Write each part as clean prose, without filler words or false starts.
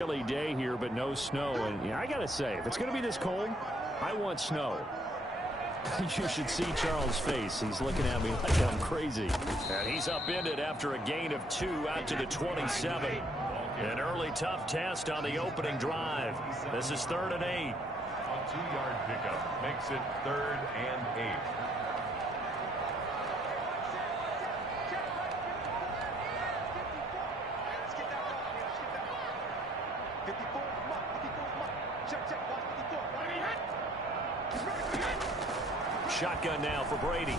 Chilly day here, but no snow. And yeah, I got to say, if it's going to be this cold, I want snow. You should see Charles' face. He's looking at me like I'm crazy. And he's upended after a gain of 2 out to the 27. An early tough test on the opening drive. This is 3rd and 8. A 2-yard pickup makes it 3rd and 8. Shotgun now for Brady.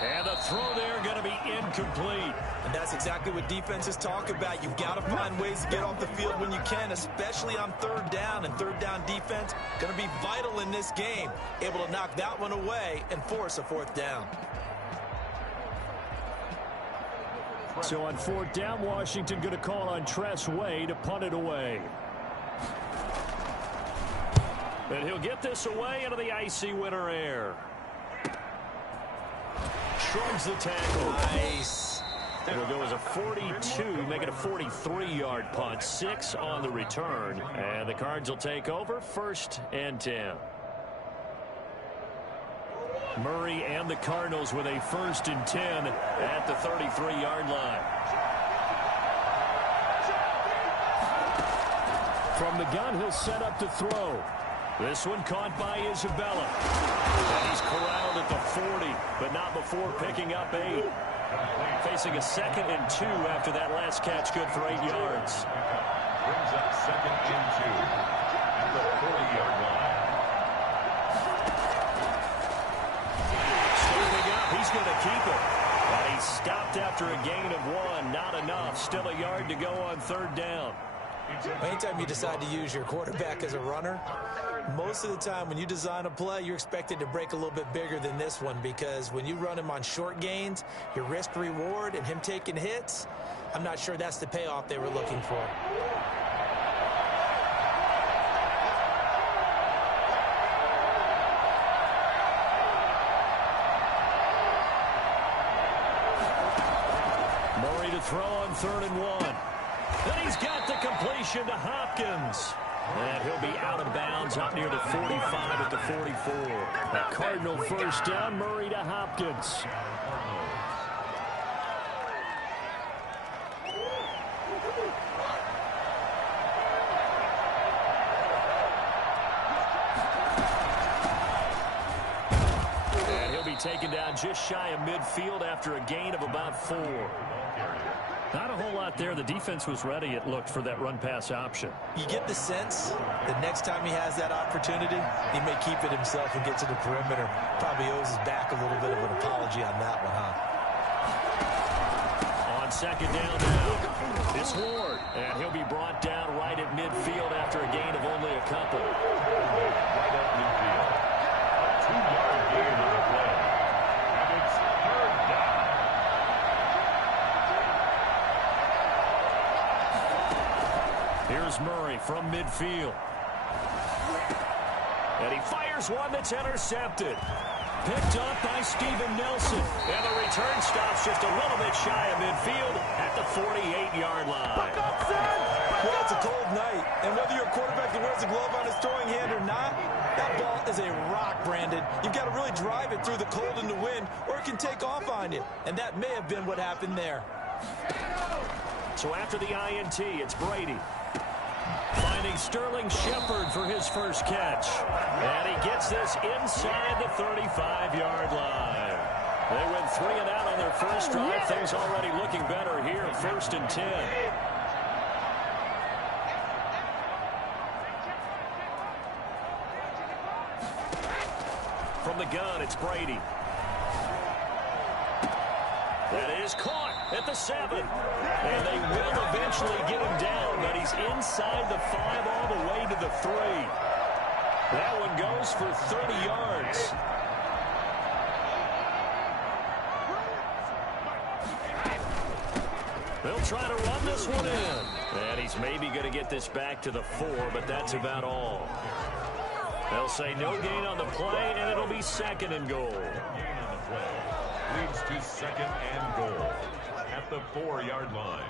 And the throw there going to be incomplete. And that's exactly what defenses talk about. You've got to find ways to get off the field when you can, especially on 3rd down. And 3rd down defense going to be vital in this game. Able to knock that one away and force a 4th down. So on 4th down, Washington going to call on Tress Way to punt it away. And he'll get this away into the icy winter air. Shrugs the tackle. Nice. It'll go as a 42, make it a 43-yard punt. 6 on the return. And the Cards will take over 1st and 10. Murray and the Cardinals with a 1st and 10 at the 33-yard line. From the gun, he'll set up to throw. This one caught by Isabella. And he's corralled at the 40, but not before picking up 8. Facing a 2nd and 2 after that last catch, good for 8 yards. Brings up 2nd and 2 at the 40-yard line. Standing up, he's going to keep it. And he stopped after a gain of 1. Not enough. Still a yard to go on 3rd down. Anytime you decide to use your quarterback as a runner, most of the time when you design a play, you're expected to break a little bit bigger than this one, because when you run him on short gains, your risk reward and him taking hits, I'm not sure that's the payoff they were looking for. Murray to throw on 3rd and 1. Then he's got the completion to Hopkins. And he'll be out of bounds out near the 45 at the 44. A Cardinal 1st down, Murray to Hopkins. And he'll be taken down just shy of midfield after a gain of about 4. Not a whole lot there. The defense was ready, it looked, for that run-pass option. You get the sense that next time he has that opportunity, he may keep it himself and get to the perimeter. Probably owes his back a little bit of an apology on that one, huh? On 2nd down now, it's Ward. And he'll be brought down right at midfield after a gain of only a couple. Right at midfield. A 2-yard gain on the play. And it's 3rd down. Here's Murray from midfield. And he fires one that's intercepted. Picked up by Steven Nelson. And the return stops just a little bit shy of midfield at the 48-yard line. Well, it's a cold night, and whether you're a quarterback that wears a glove on his throwing hand or not, that ball is a rock, Brandon. You've got to really drive it through the cold and the wind, or it can take off on you. And that may have been what happened there. So after the INT, it's Brady. Finding Sterling Shepard for his 1st catch. And he gets this inside the 35-yard line. They went 3 and out on their 1st drive. Things already looking better here, 1st and 10. From the gun, it's Brady. That is caught at the 7. And they will eventually get him down, but he's inside the 5 all the way to the 3. That one goes for 30 yards. They'll try to run this one in. And he's maybe going to get this back to the 4, but that's about all. They'll say no gain on the play, and it'll be 2nd and goal. Leads to 2nd and goal at the 4-yard line.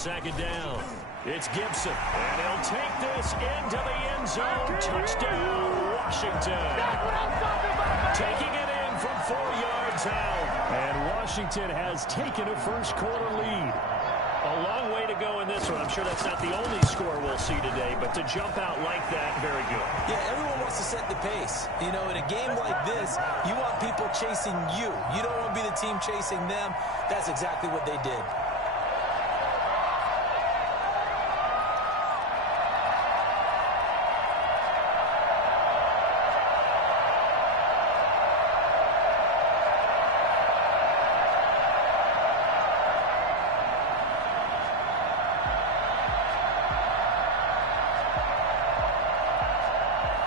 second down. It's Gibson, and he'll take this into the end zone. Touchdown, Washington. Taking it in from 4 yards out. And Washington has taken a first-quarter lead. A long way to go in this one. I'm sure that's not the only score we'll see today, but to jump out like that, very good. Yeah, everyone wants to set the pace. You know, in a game like this, you want people chasing you. You don't want to be the team chasing them. That's exactly what they did.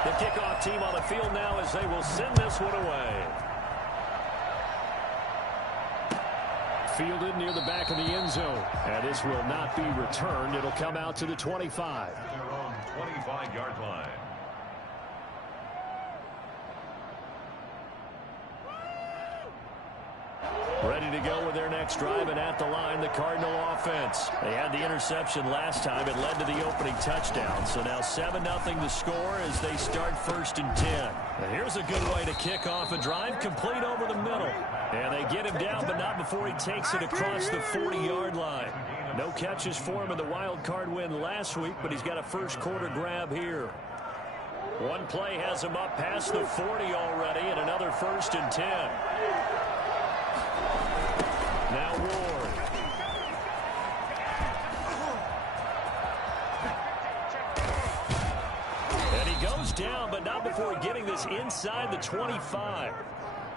The kickoff team on the field now as they will send this one away. Fielded near the back of the end zone. And this will not be returned. It'll come out to the 25. Their own 25-yard line. Ready to go with their next drive, and at the line, the Cardinal offense. They had the interception last time. It led to the opening touchdown. So now 7-0 the score as they start 1st and 10. And here's a good way to kick off a drive, complete over the middle. And they get him down, but not before he takes it across the 40-yard line. No catches for him in the wild card win last week, but he's got a first-quarter grab here. One play has him up past the 40 already, and another 1st and 10. Now Ward. And he goes down, but not before getting this inside the 25.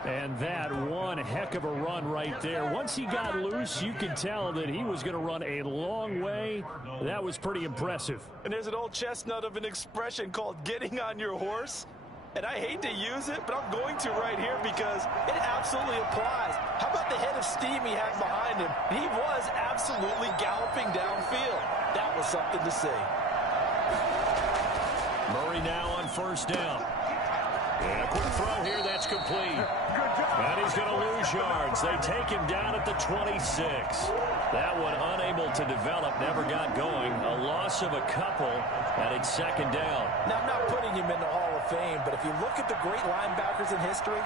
And that one heck of a run right there. Once he got loose, you could tell that he was going to run a long way. That was pretty impressive. And there's an old chestnut of an expression called getting on your horse. And I hate to use it, but I'm going to right here because it absolutely applies. How about the head of steam he had behind him? He was absolutely galloping downfield. That was something to see. Murray now on 1st down. And a quick throw here, that's complete. And he's going to lose yards. They take him down at the 26. That one unable to develop, never got going. A loss of a couple, and it's 2nd down. Now, I'm not putting him in the Hall of Fame, but if you look at the great linebackers in history,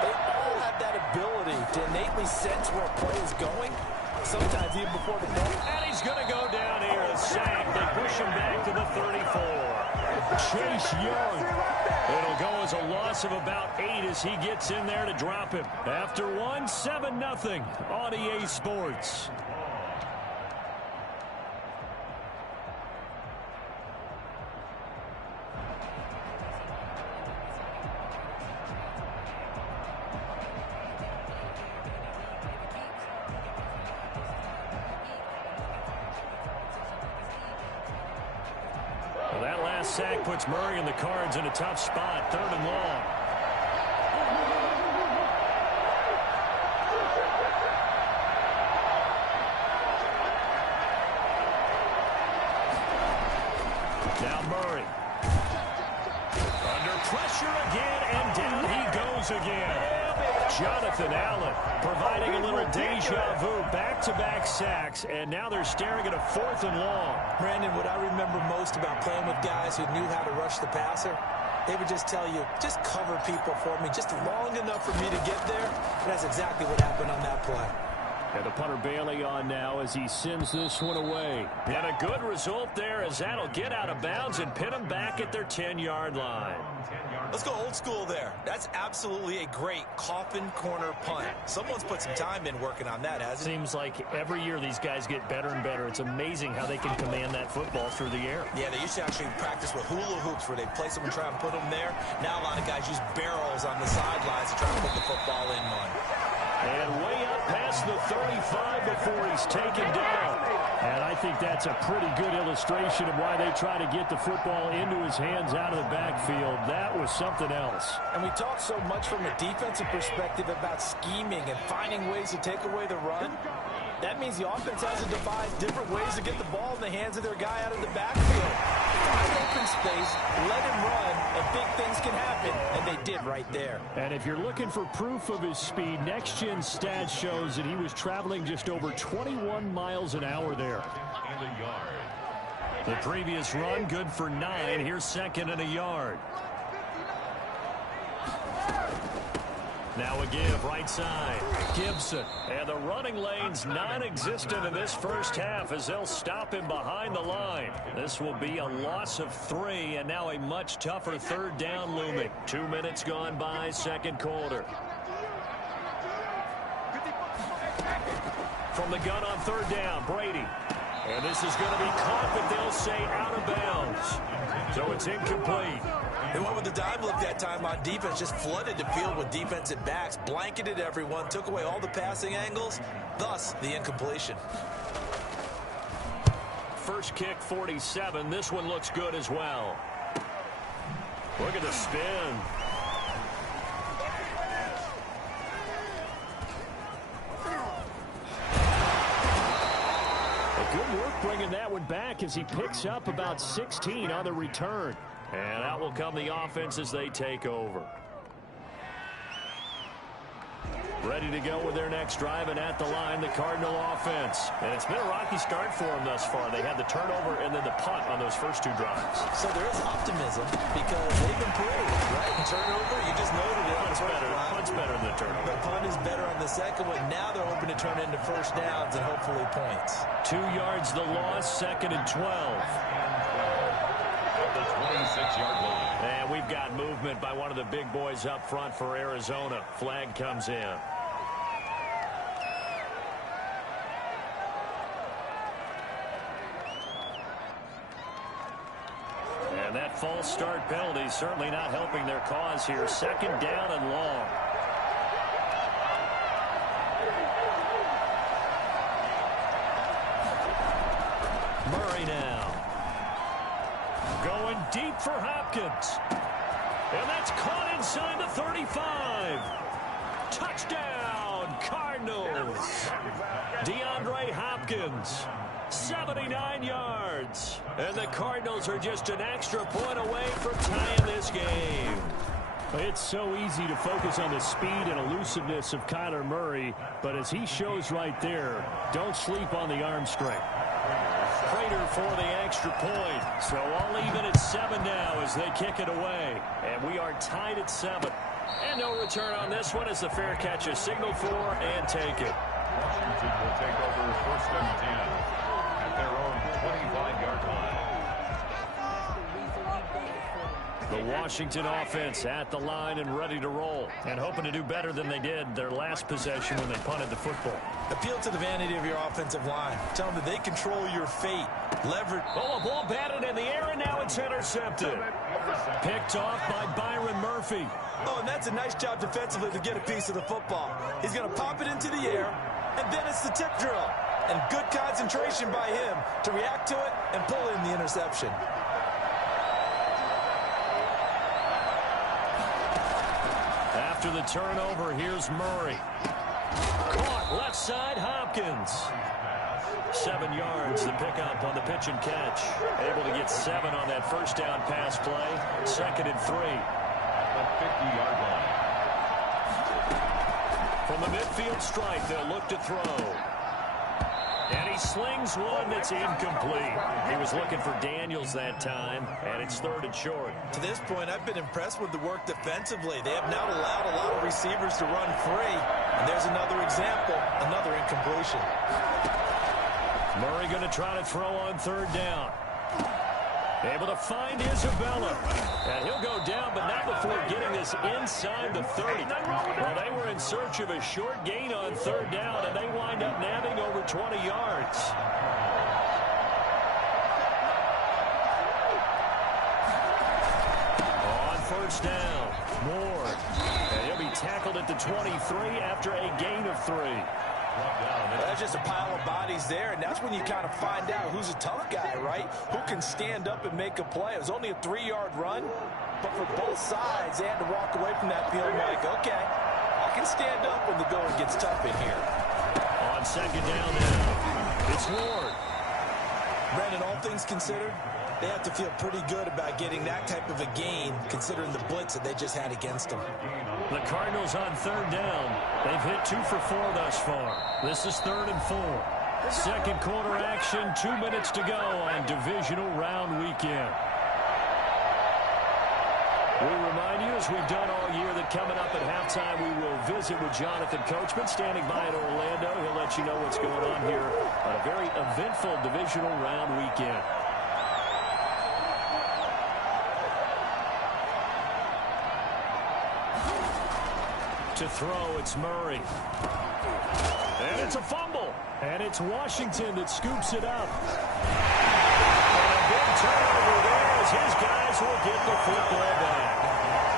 they all have that ability to innately sense where a play is going, sometimes even before the play. And he's going to go down here, a sack. They push him back to the 34. Chase Young. It'll go as a loss of about 8 as he gets in there to drop him. After 7-0 on EA Sports. Well, that last sack puts Murray and the Cards in a tough spot, 3rd and long. Now Murray. Under pressure again, and down he goes again. Jonathan Allen providing a little deja vu, back-to-back sacks, and now they're staring at a 4th and long. Brandon, what I remember most about playing with guys who knew how to rush the passer, they would just tell you, just cover people for me, just long enough for me to get there. And that's exactly what happened on that play. And the punter Bailey on now as he sends this one away. And a good result there as that'll get out of bounds and pin them back at their 10-yard line. Let's go old school there. That's absolutely a great coffin corner punt. Someone's put some time in working on that, hasn't it? Seems like every year these guys get better and better. It's amazing how they can command that football through the air. Yeah, they used to actually practice with hula hoops where they place them and try and put them there. Now a lot of guys use barrels on the sidelines to try to put the football in one. And way up past the 35 before he's taken down. And I think that's a pretty good illustration of why they try to get the football into his hands out of the backfield. That was something else. And we talk so much from a defensive perspective about scheming and finding ways to take away the run. That means the offense has to devise different ways to get the ball in the hands of their guy out of the backfield. Find open space, let him run, and big things can happen, and they did right there. And if you're looking for proof of his speed, Next Gen Stats shows that he was traveling just over 21 miles an hour there. and a yard. The previous run, good for 9. Here's 2nd and a yard. Now a give, right side. Gibson. And the running lane's non-existent in this first half as they'll stop him behind the line. This will be a loss of 3, and now a much tougher 3rd down looming. 2 minutes gone by, 2nd quarter. From the gun on 3rd down, Brady. And this is going to be caught, but they'll say out of bounds. So it's incomplete. They went with the dive look that time on defense, just flooded the field with defensive backs, blanketed everyone, took away all the passing angles, thus the incompletion. First kick, 47. This one looks good as well. Look at the spin. Good work bringing that one back as he picks up about 16 on the return. And out will come the offense as they take over. Ready to go with their next drive, and at the line, the Cardinal offense. And it's been a rocky start for them thus far. They had the turnover and then the punt on those first 2 drives. So there is optimism because they've improved, right? Turnover, you just noted it. Punt's better than the turnover. The punt is better on the second one. Now they're hoping to turn into first downs and hopefully points. 2 yards the loss, 2nd and 12. At the 26-yard line. And we've got movement by one of the big boys up front for Arizona. Flag comes in. And that false start penalty certainly not helping their cause here. 2nd down and long. Murray now. Going deep for Hopkins. And that's caught inside the 35. Touchdown, Cardinals. DeAndre Hopkins, 79 yards. And the Cardinals are just an extra point away from tying this game. It's so easy to focus on the speed and elusiveness of Kyler Murray, but as he shows right there, don't sleep on the arm strength. Prater for the extra point. So all even at 7 now as they kick it away. And we are tied at 7. And no return on this one as the fair catch is signaled for and take it. Washington will take over 1st and 10 at their own 25-yard line. The Washington offense at the line and ready to roll. And hoping to do better than they did their last possession when they punted the football. Appeal to the vanity of your offensive line. Tell them that they control your fate. Leverage. Oh, a ball batted in the air, and now it's intercepted. Picked off by Byron Murphy. Oh, and that's a nice job defensively to get a piece of the football. He's going to pop it into the air, and then it's the tip drill. And good concentration by him to react to it and pull in the interception. After the turnover, here's Murray. Caught left side, Hopkins. 7 yards, the pickup on the pitch and catch. Able to get 7 on that first down pass play. 2nd and 3. The 50-yard line. From the midfield stripe, they'll look to throw. And he slings one that's incomplete. He was looking for Daniels that time, and it's 3rd and short. To this point, I've been impressed with the work defensively. They have not allowed a lot of receivers to run free. And there's another example, another incompletion. Murray going to try to throw on 3rd down. Able to find Isabella. And he'll go down, but not before getting this inside the 30. Well, they were in search of a short gain on 3rd down, and they wind up nabbing over 20 yards. On 1st down, Moore. And he'll be tackled at the 23 after a gain of 3. That's just a pile of bodies there, and that's when you kind of find out who's a tough guy, right? Who can stand up and make a play. It was only a 3-yard run, but for both sides, they had to walk away from that field like, okay, I can stand up when the going gets tough in here. On 2nd down now, it's Ward. Brandon, all things considered, they have to feel pretty good about getting that type of a gain, considering the blitz that they just had against them. The Cardinals on 3rd down. They've hit 2 for 4 thus far. This is 3rd and 4. Second quarter action, 2 minutes to go on divisional round weekend. We remind you, as we've done all year, that coming up at halftime, we will visit with Jonathan Coachman, standing by in Orlando. He'll let you know what's going on here on a very eventful divisional round weekend. To throw, it's Murray. And it's a fumble. And it's Washington that scoops it up. And a big turnover there as his guys will get the football back.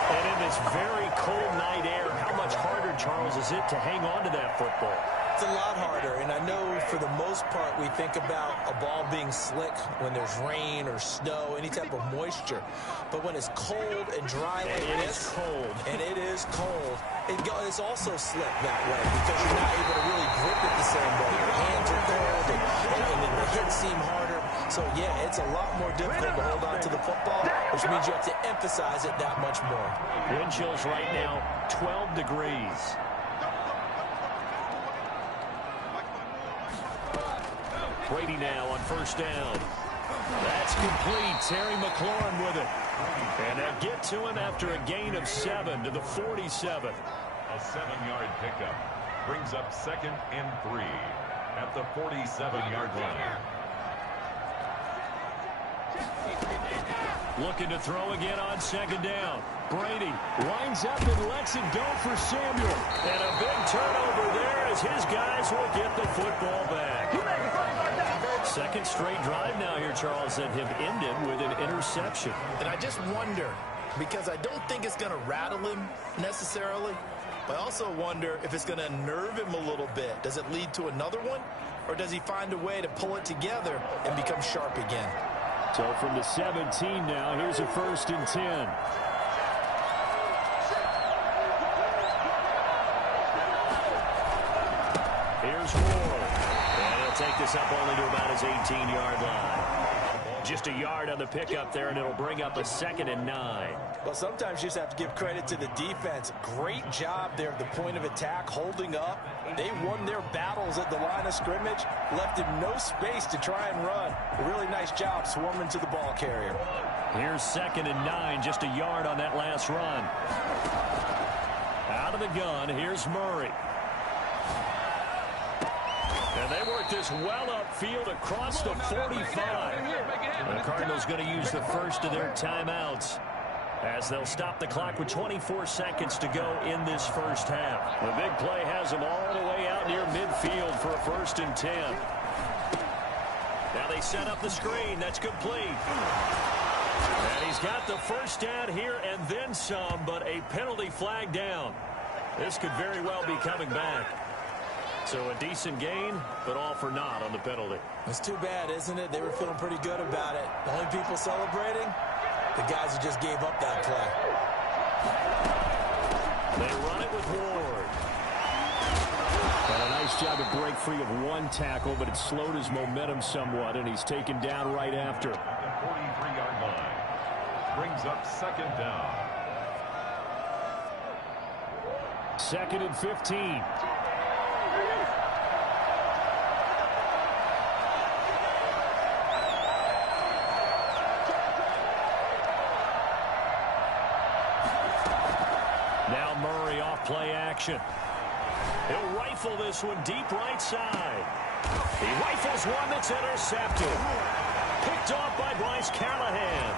And in this very cold night air, how much harder, Charles, is it to hang on to that football? It's a lot harder, and I know for the most part we think about a ball being slick when there's rain or snow, any type of moisture. But when it's cold and dry like this, it's also slick that way because you're not able to really grip it the same way. Your hands are cold, and the hits seem harder. So, yeah, it's a lot more difficult to hold on to the football, which means you have to emphasize it that much more. Wind chills right now, 12 degrees. Brady now on first down. That's complete. Terry McLaurin with it. And they'll get to him after a gain of 7 to the 47. A 7-yard pickup brings up 2nd and 3 at the 47-yard line. Looking to throw again on 2nd down. Brady winds up and lets it go for Samuel. And a big turnover there as his guys will get the football back. Second straight drive now here, Charles, that have ended with an interception. And I just wonder, because I don't think it's going to rattle him necessarily, but I also wonder if it's going to unnerve him a little bit. Does it lead to another one, or does he find a way to pull it together and become sharp again? So from the 17 now, here's a 1st and 10. Here's Ward. And he'll take this up only to about his 18-yard line. Just a yard on the pickup there, and it'll bring up a 2nd and 9. Well, sometimes you just have to give credit to the defense. Great job there at the point of attack, holding up. They won their battles at the line of scrimmage, left him no space to try and run. A really nice job swarming to the ball carrier. Here's 2nd and 9, just a yard on that last run. Out of the gun, here's Murray. And they work this well upfield across the 45. The Cardinals going to use the first of their timeouts as they'll stop the clock with 24 seconds to go in this first half. The big play has them all the way out near midfield for a 1st and 10. Now they set up the screen. That's complete. And he's got the first down here and then some, but a penalty flag down. This could very well be coming back. So a decent gain, but all for naught on the penalty. It's too bad, isn't it? They were feeling pretty good about it. The only people celebrating, the guys who just gave up that play. They run it with Ward. And a nice job to break free of one tackle, but it slowed his momentum somewhat, and he's taken down right after. At the 43-yard line. Brings up 2nd down. 2nd and 15. Now Murray off play action. He'll rifle this one deep right side. He rifles one that's intercepted. Picked off by Bryce Callahan.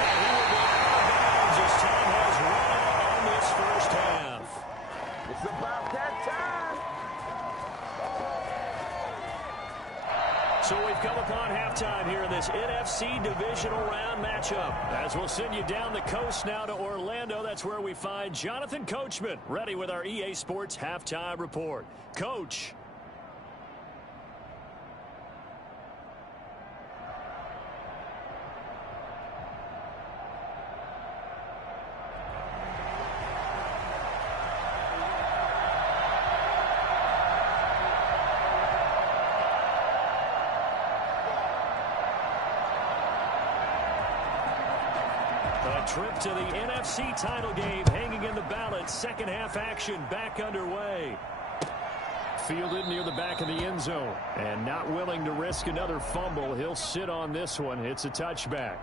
And he will go out of bounds as time has run out on this first half. It's about that time. So we've come upon halftime here in this NFC divisional round matchup. As we'll send you down the coast now to Orlando, that's where we find Jonathan Coachman, ready with our EA Sports halftime report. Coach. A trip to the NFC title game hanging in the balance. Second half action back underway. Fielded near the back of the end zone. And not willing to risk another fumble. He'll sit on this one. It's a touchback.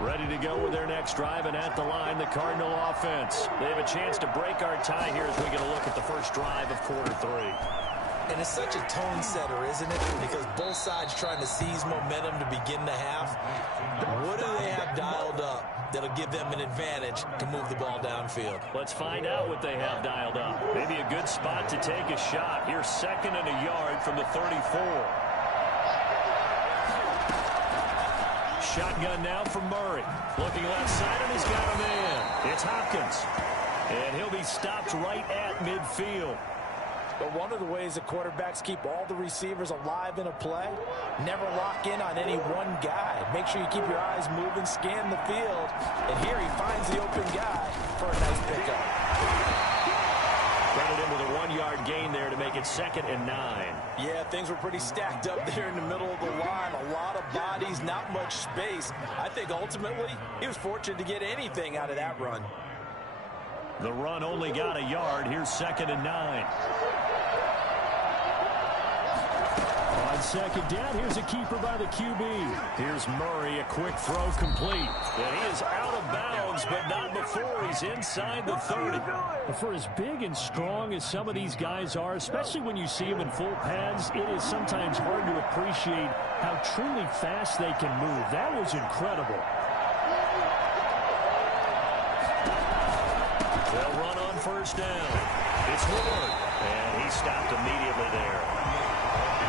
Ready to go with their next drive, and at the line, the Cardinal offense. They have a chance to break our tie here as we get a look at the first drive of quarter 3. And it's such a tone setter, isn't it? Because both sides trying to seize momentum to begin the half. What do they have dialed up that'll give them an advantage to move the ball downfield? Let's find out what they have dialed up. Maybe a good spot to take a shot. Here's 2nd and a yard from the 34. Shotgun now from Murray. Looking left side, and he's got a man. It's Hopkins. And he'll be stopped right at midfield. But one of the ways that quarterbacks keep all the receivers alive in a play, never lock in on any one guy. Make sure you keep your eyes moving, scan the field. And here he finds the open guy for a nice pickup. Credit him with a 1-yard gain there to make it 2nd and 9. Yeah, things were pretty stacked up there in the middle of the line. A lot of bodies, not much space. I think ultimately he was fortunate to get anything out of that run. The run only got a yard. Here's 2nd and 9. On 2nd down, here's a keeper by the QB. Here's Murray, a quick throw complete. And he is out of bounds, but not before he's inside the 30. For as big and strong as some of these guys are, especially when you see them in full pads, it is sometimes hard to appreciate how truly fast they can move. That was incredible. They'll run on 1st down. It's Ward, and he stopped immediately there.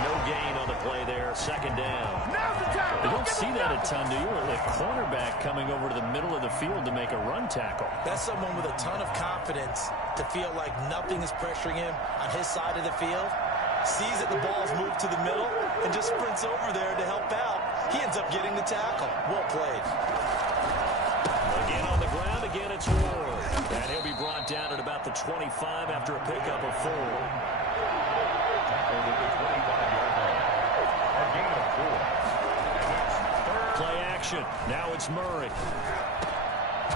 No gain on the play there. 2nd down. You don't see that a ton, do you? A cornerback coming over to the middle of the field to make a run tackle. That's someone with a ton of confidence to feel like nothing is pressuring him on his side of the field. Sees that the ball's moved to the middle and just sprints over there to help out. He ends up getting the tackle. Well played. Again on the ground. Again it's Ward. And he'll be brought down at about the 25 after a pickup of 4. Play action. Now it's Murray.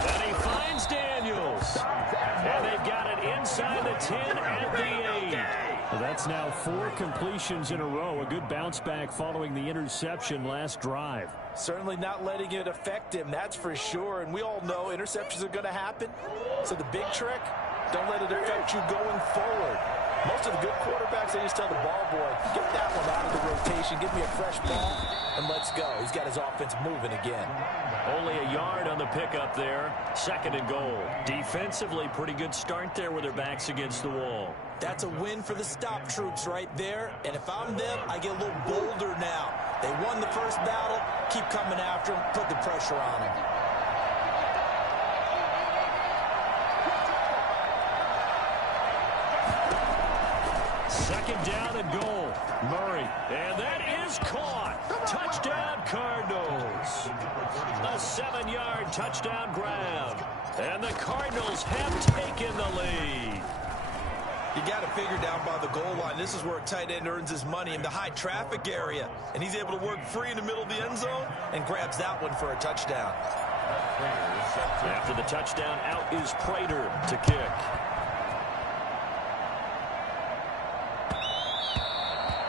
And he finds Daniels. And they've got it inside the 10 at the 8. Well, that's now 4 completions in a row. A good bounce back following the interception last drive. Certainly not letting it affect him, that's for sure. And we all know interceptions are going to happen. So the big trick, don't let it affect you going forward. Most of the good quarterbacks, they just tell the ball boy, get that one out of the rotation, give me a fresh ball, and let's go. He's got his offense moving again. Only a yard on the pickup there. 2nd and goal. Defensively, pretty good start there with their backs against the wall. That's a win for the stop troops right there. And if I'm them, I get a little bolder now. They won the first battle. Keep coming after them. Put the pressure on them. Second down and goal. Murray. And that is caught. Touchdown, Cardinals. A 7-yard touchdown grab. And the Cardinals have taken the lead. You got to figure down by the goal line. This is where a tight end earns his money in the high traffic area. And he's able to work free in the middle of the end zone and grabs that one for a touchdown. After the touchdown, out is Prater to kick.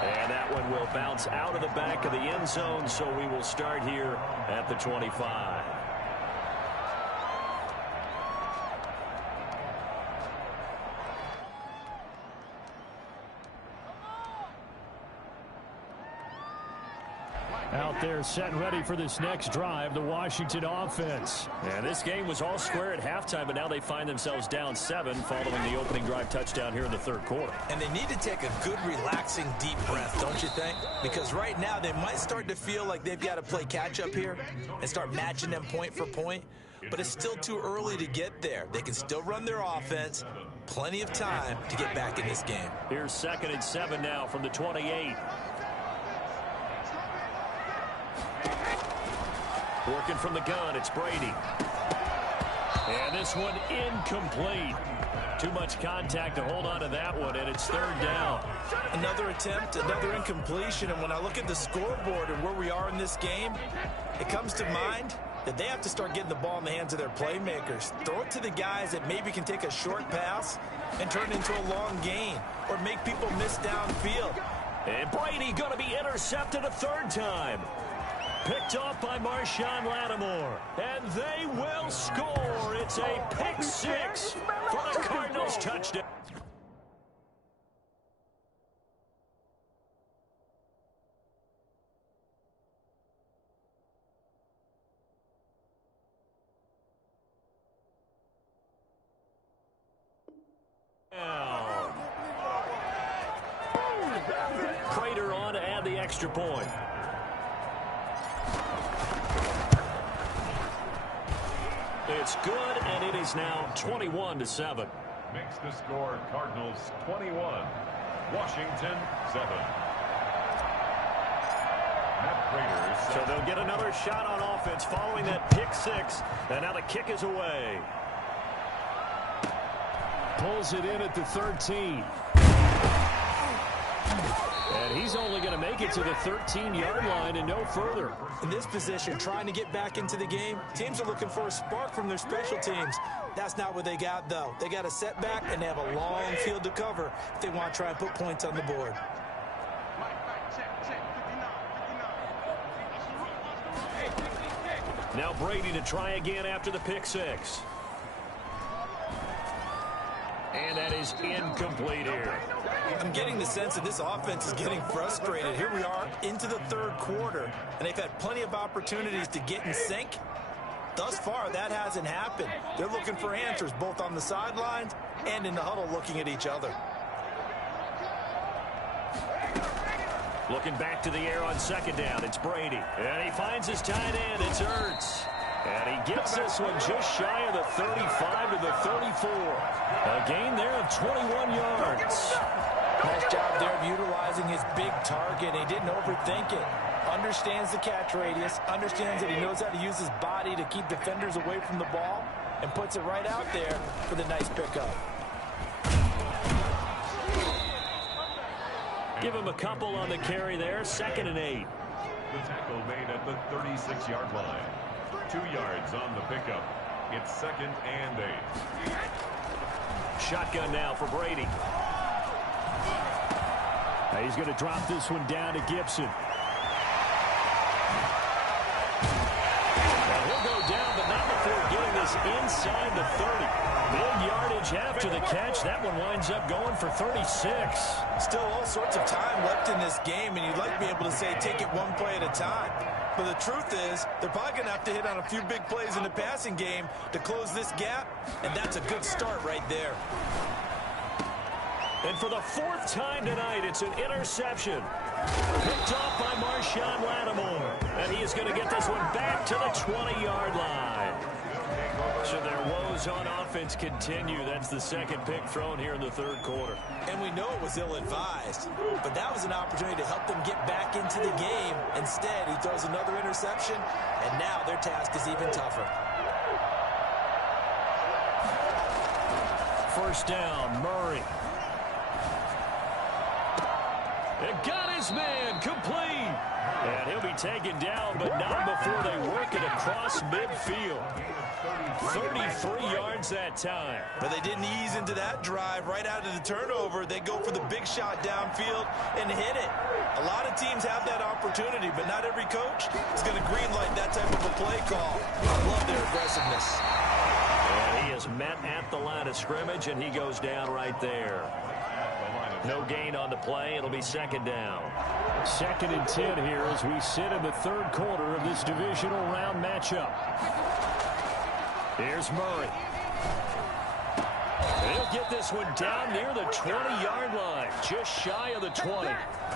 And that one will bounce out of the back of the end zone, so we will start here at the 25. Out there set and ready for this next drive, the Washington offense. And this game was all square at halftime, but now they find themselves down 7 following the opening drive touchdown here in the 3rd quarter. And they need to take a good, relaxing, deep breath, don't you think? Because right now they might start to feel like they've got to play catch-up here and start matching them point for point. But it's still too early to get there. They can still run their offense. Plenty of time to get back in this game. Here's 2nd and 7 now from the 28. Working from the gun, it's Brady. And this one incomplete. Too much contact to hold on to that one, and it's third down. Another attempt, another incompletion, and when I look at the scoreboard and where we are in this game, it comes to mind that they have to start getting the ball in the hands of their playmakers. Throw it to the guys that maybe can take a short pass and turn it into a long gain or make people miss downfield. And Brady going to be intercepted a third time. Picked off by Marshawn Lattimore. And they will score. It's a pick six for the Cardinals touchdown. Prater on to add the extra point. It's good, and it is now 21-7. Makes the score Cardinals 21, Washington 7. Matt Prater. So they'll get another shot on offense following that pick six, and now the kick is away. Pulls it in at the 13. And he's only going to make it to the 13-yard line and no further. In this position, trying to get back into the game, teams are looking for a spark from their special teams. That's not what they got, though. They got a setback, and they have a long field to cover if they want to try and put points on the board. Now Brady to try again after the pick six. And that is incomplete here. I'm getting the sense that this offense is getting frustrated. Here we are into the third quarter, and they've had plenty of opportunities to get in sync. Thus far, that hasn't happened. They're looking for answers both on the sidelines and in the huddle looking at each other. Looking back to the air on second down, it's Brady. And he finds his tight end, it's Ertz. And he gets this one just shy of the 35 to the 34. A gain there of 21 yards. Nice job there of utilizing his big target. He didn't overthink it. Understands the catch radius, understands that he knows how to use his body to keep defenders away from the ball, and puts it right out there for the nice pickup. Give him a couple on the carry there, 2nd and 8. The tackle made at the 36-yard line. 2 yards on the pickup. It's 2nd and 8. Shotgun now for Brady. He's going to drop this one down to Gibson. And he'll go down, but not before getting this inside the 30. Big yardage after the catch. That one winds up going for 36. Still all sorts of time left in this game, and you'd like to be able to say take it one play at a time. But the truth is, they're probably going to have to hit on a few big plays in the passing game to close this gap, and that's a good start right there. And for the 4th time tonight, it's an interception. Picked off by Marshawn Lattimore. And he is going to get this one back to the 20-yard line. So their woes on offense continue. That's the 2nd pick thrown here in the 3rd quarter. And we know it was ill-advised, but that was an opportunity to help them get back into the game. Instead, he throws another interception, and now their task is even tougher. 1st down, Murray. And got his man complete. And he'll be taken down, but not before they work it across midfield. 33 yards that time. But they didn't ease into that drive right out of the turnover. They go for the big shot downfield and hit it. A lot of teams have that opportunity, but not every coach is going to greenlight that type of a play call. I love their aggressiveness. And he is met at the line of scrimmage, and he goes down right there. No gain on the play. It'll be 2nd down. 2nd and 10 here as we sit in the 3rd quarter of this divisional round matchup. Here's Murray. He'll get this one down near the 20-yard line, just shy of the 20.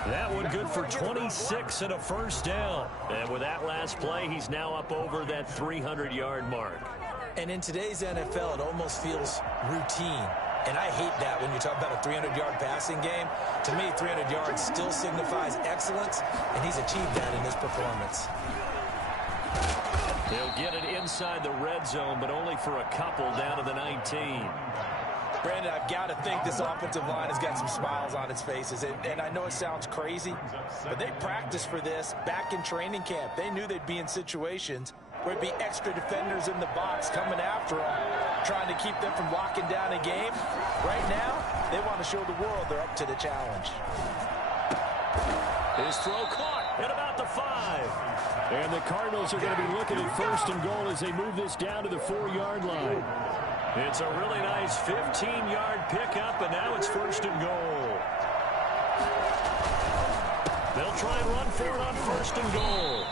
That one good for 26 and a 1st down. And with that last play, he's now up over that 300-yard mark. And in today's NFL, it almost feels routine. And I hate that when you talk about a 300-yard passing game. To me, 300 yards still signifies excellence, and he's achieved that in this performance. He'll get it inside the red zone, but only for a couple down to the 19. Brandon, I've got to think this offensive line has got some smiles on its faces. And I know it sounds crazy, but they practiced for this back in training camp. They knew they'd be in situations where it'd be extra defenders in the box coming after them, trying to keep them from locking down a game. Right now, they want to show the world they're up to the challenge. His throw caught at about the 5. And the Cardinals are going to be looking at first and goal as they move this down to the 4-yard line. It's a really nice 15-yard pickup, and now it's first and goal. They'll try and run for it on first and goal.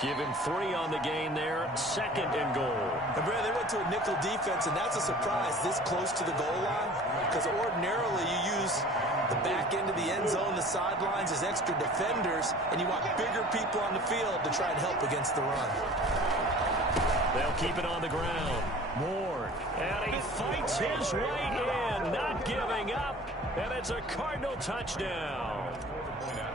Give him 3 on the gain there, second and goal. And Brad, they went to a nickel defense, and that's a surprise this close to the goal line, because ordinarily you use the back end of the end zone, the sidelines as extra defenders, and you want bigger people on the field to try and help against the run. They'll keep it on the ground. Moore, and he fights his way in, not giving up, and it's a Cardinal touchdown.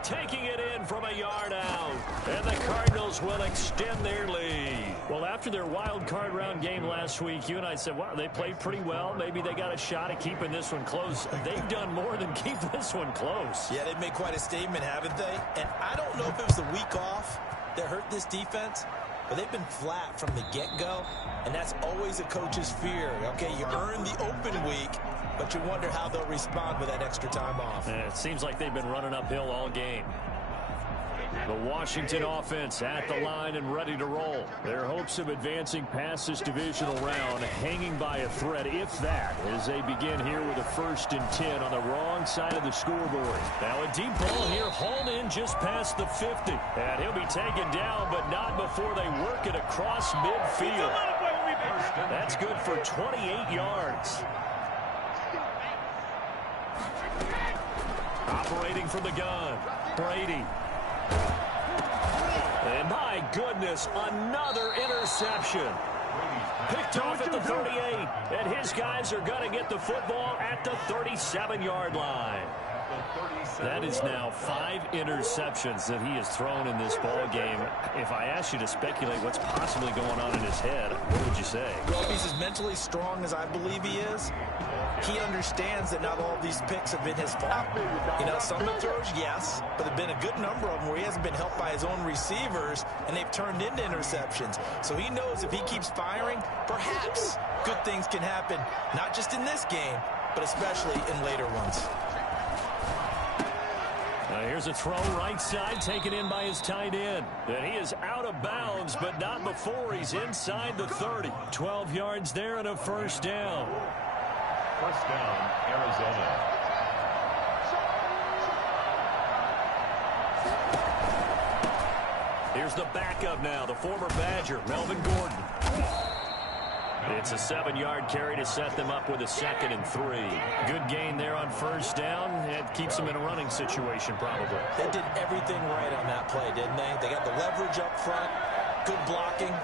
Taking it in from a yard out, and the Cardinals will extend their lead. Well, after their wild card round game last week, you and I said, wow, they played pretty well. Maybe they got a shot at keeping this one close. They've done more than keep this one close. Yeah, they've made quite a statement, haven't they? And I don't know if it was the week off that hurt this defense, but they've been flat from the get-go, and that's always a coach's fear. Okay, you earn the open week, but you wonder how they'll respond with that extra time off. It seems like they've been running uphill all game. The Washington offense at the line and ready to roll. Their hopes of advancing past this divisional round hanging by a thread, if that, as they begin here with a 1st and 10 on the wrong side of the scoreboard. Now a deep ball here, hauled in just past the 50. And he'll be taken down, but not before they work it across midfield. That's good for 28 yards. Operating from the gun, Brady. And my goodness, another interception. Picked off at the 38, and his guys are going to get the football at the 37-yard line. That is now 5 interceptions that he has thrown in this ball game. If I asked you to speculate what's possibly going on in his head, what would you say? Well, if he's as mentally strong as I believe he is, he understands that not all of these picks have been his fault. You know, some of the throws, yes, but there have been a good number of them where he hasn't been helped by his own receivers, and they've turned into interceptions. So he knows if he keeps firing, perhaps good things can happen, not just in this game, but especially in later ones. Here's a throw right side, taken in by his tight end. And he is out of bounds, but not before he's inside the 30. 12 yards there and a first down. First down, Arizona. Here's the backup now, the former Badger, Melvin Gordon. It's a 7-yard carry to set them up with a 2nd and 3. Good gain there on first down. It keeps them in a running situation, probably. They did everything right on that play, didn't they? They got the leverage up front, good blocking,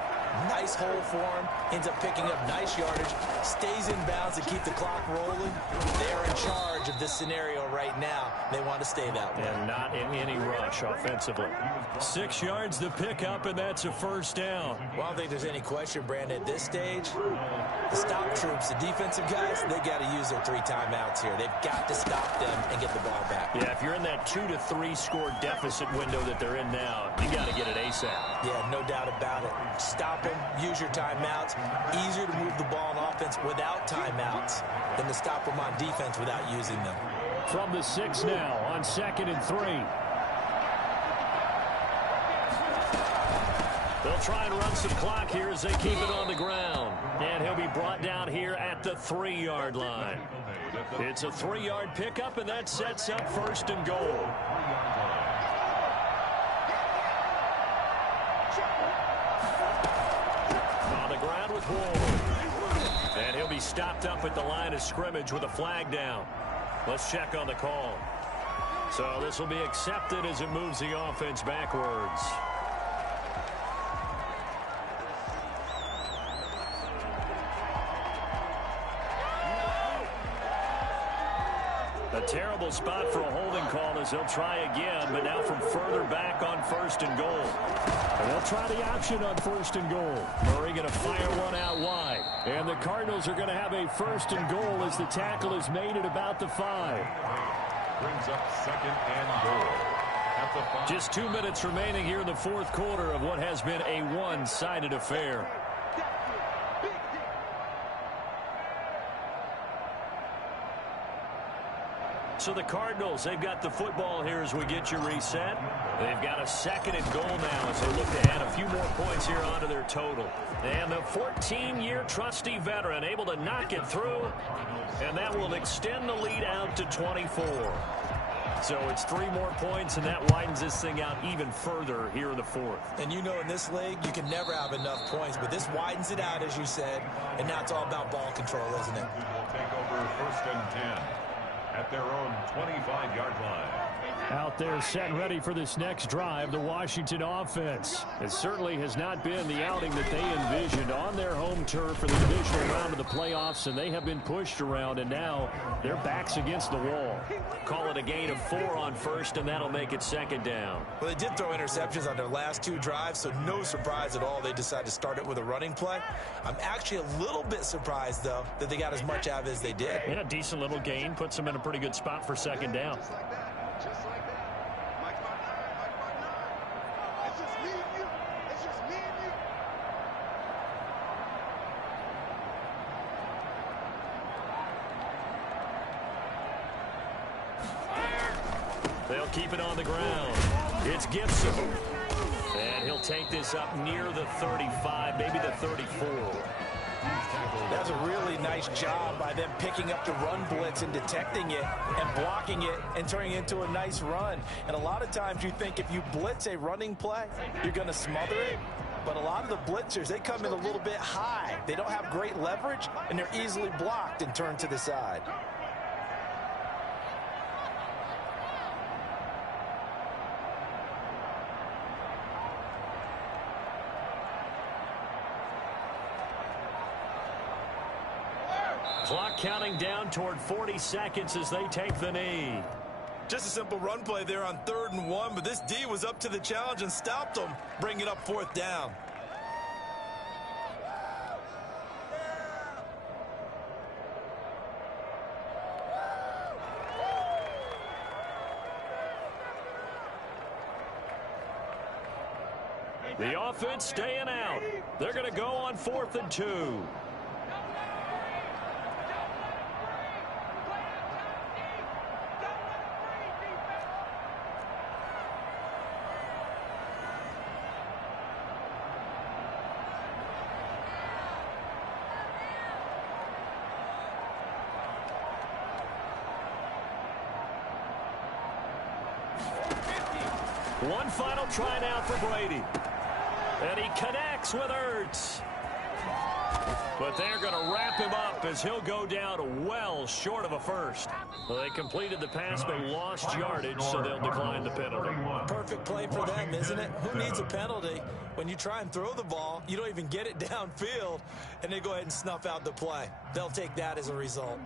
nice hole for him, ends up picking up nice yardage, stays in bounds to keep the clock rolling. They're in charge of this scenario right now. They want to stay that way. And not in any rush offensively. 6 yards to pick up, and that's a first down. Well, I don't think there's any question, Brandon, at this stage, the stop troops, the defensive guys, they got to use their 3 timeouts here. They've got to stop them and get the ball back. Yeah, if you're in that 2 to 3 score deficit window that they're in now, you got to get it ASAP. Yeah, no doubt about it. Stop them, use your timeouts. Easier to move the ball on offense without timeouts than to stop them on defense without using them. From the 6 now on 2nd and 3. They'll try and run some clock here as they keep it on the ground. And he'll be brought down here at the 3-yard line. It's a 3-yard pickup, and that sets up first and goal. On the ground with Ward. And he'll be stopped up at the line of scrimmage with a flag down. Let's check on the call. So this will be accepted as it moves the offense backwards. A terrible comfortable spot for a holding call as he'll try again, but now from further back on 1st and goal. And they'll try the option on 1st and goal. Murray going to fire one out wide. And the Cardinals are going to have a 1st and goal as the tackle is made at about the 5. Brings up 2nd and goal at the 5. Just 2 minutes remaining here in the 4th quarter of what has been a one-sided affair. So the Cardinals, they've got the football here as we get you reset. They've got a 2nd and goal now as they look to add a few more points here onto their total. And the 14-year trusty veteran able to knock it through, and that will extend the lead out to 24. So it's 3 more points, and that widens this thing out even further here in the 4th. And you know, in this league, you can never have enough points, but this widens it out, as you said, and now it's all about ball control, isn't it? Will take over 1st and 10 at their own 25-yard line. Out there set and ready for this next drive, the Washington offense. It certainly has not been the outing that they envisioned on their home turf for the divisional round of the playoffs, and they have been pushed around, and now their backs against the wall. Call it a gain of 4 on 1st, and that'll make it 2nd down. Well, they did throw interceptions on their last 2 drives, so no surprise at all they decided to start it with a running play. I'm actually a little bit surprised, though, that they got as much out of it as they did. And a decent little gain puts them in a pretty good spot for 2nd down. They'll keep it on the ground. It's Gibson. And he'll take this up near the 35, maybe the 34. That's a really nice job by them picking up the run blitz and detecting it and blocking it and turning it into a nice run. And a lot of times you think if you blitz a running play, you're going to smother it. But a lot of the blitzers, they come in a little bit high. They don't have great leverage, and they're easily blocked and turned to the side. Clock counting down toward 40 seconds as they take the knee. Just a simple run play there on 3rd and 1, but this D was up to the challenge and stopped them, bringing up 4th down. The offense staying out. They're going to go on 4th and 2. One final try now for Brady. And he connects with Ertz. But they're going to wrap him up as he'll go down well short of a first. Well, they completed the pass but lost yardage, so they'll decline the penalty. Perfect play for them, isn't it? Who needs a penalty? When you try and throw the ball, you don't even get it downfield, and they go ahead and snuff out the play. They'll take that as a result.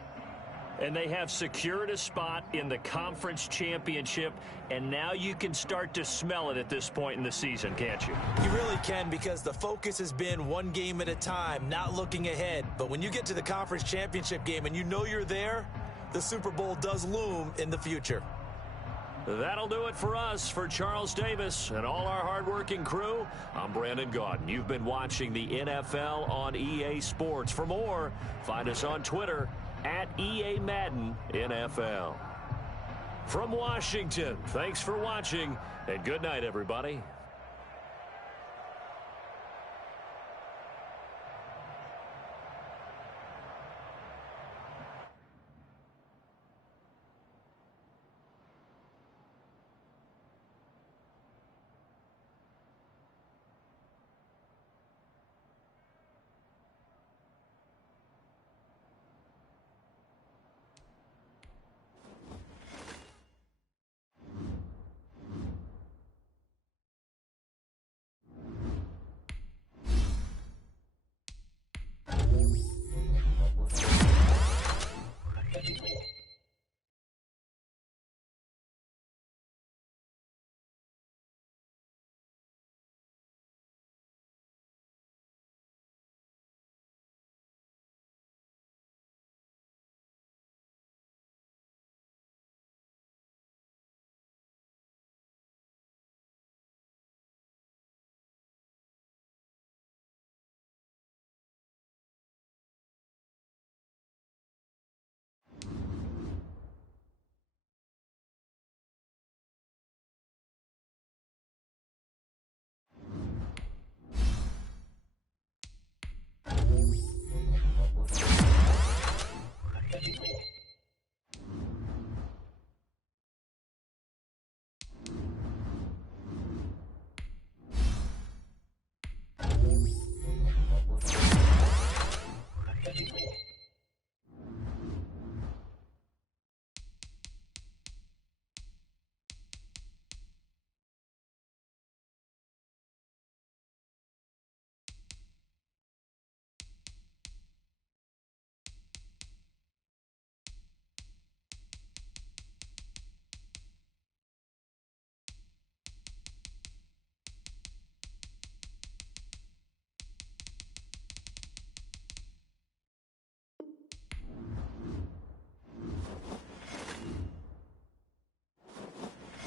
And they have secured a spot in the conference championship, and now you can start to smell it at this point in the season, can't you? You really can, because the focus has been one game at a time, not looking ahead. But when you get to the conference championship game and you know you're there, the Super Bowl does loom in the future. That'll do it for us. For Charles Davis and all our hardworking crew, I'm Brandon Gaudin. You've been watching the NFL on EA Sports. For more, find us on Twitter at EA Madden NFL. From Washington, thanks for watching, and good night, everybody.